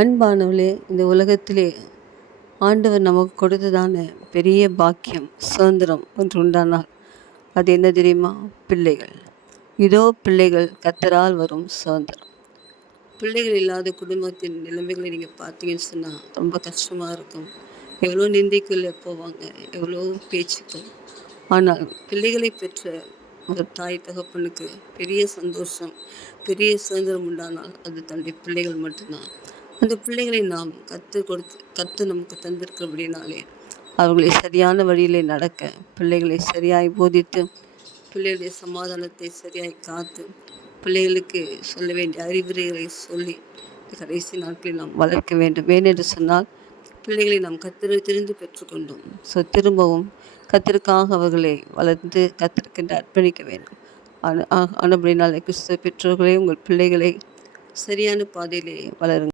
அன்பானவளே, இந்த உலகத்திலே ஆண்டவர் நமக்கு கொடுத்ததான பெரிய பாக்கியம் சுதந்திரம் ஒன்று உண்டானால் அது என்ன தெரியுமா? பிள்ளைகள். இதோ பிள்ளைகள் கர்த்தரால் வரும் சுதந்திரம். பிள்ளைகள் இல்லாத குடும்பத்தின் நிலைமைகளை நீங்கள் பார்த்தீங்கன்னு சொன்னால் ரொம்ப கஷ்டமாக இருக்கும். எவ்வளோ நிந்தைக்குள்ளே போவாங்க, எவ்வளோ பேச்சுக்கள். ஆனால் பிள்ளைகளை பெற்ற ஒரு தாய் தகப்பனுக்கு பெரிய சந்தோஷம், பெரிய சுதந்திரம் உண்டானால் அது தன்னுடைய பிள்ளைகள் மட்டும்தான். அந்த பிள்ளைகளை நாம் கற்று நமக்கு தந்திருக்கிறபடினாலே அவர்களை சரியான வழியிலே நடக்க, பிள்ளைகளை சரியாய் போதித்து, பிள்ளைகளுடைய சமாதானத்தை சரியாய் காத்து, பிள்ளைகளுக்கு சொல்ல வேண்டிய அறிவுரைகளை சொல்லி கடைசி நாட்களில் நாம் வளர்க்க வேண்டும். ஏனென்று சொன்னால் பிள்ளைகளை நாம் தெரிந்து பெற்றுக்கொண்டோம். திரும்பவும் கத்திற்காக அவர்களை வளர்ந்து கத்திற்கென்று அர்ப்பணிக்க வேண்டும். ஆனபடினாலே கிறிஸ்துவ பெற்றோர்களே, உங்கள் பிள்ளைகளை சரியான பாதையிலே வளருங்கள்.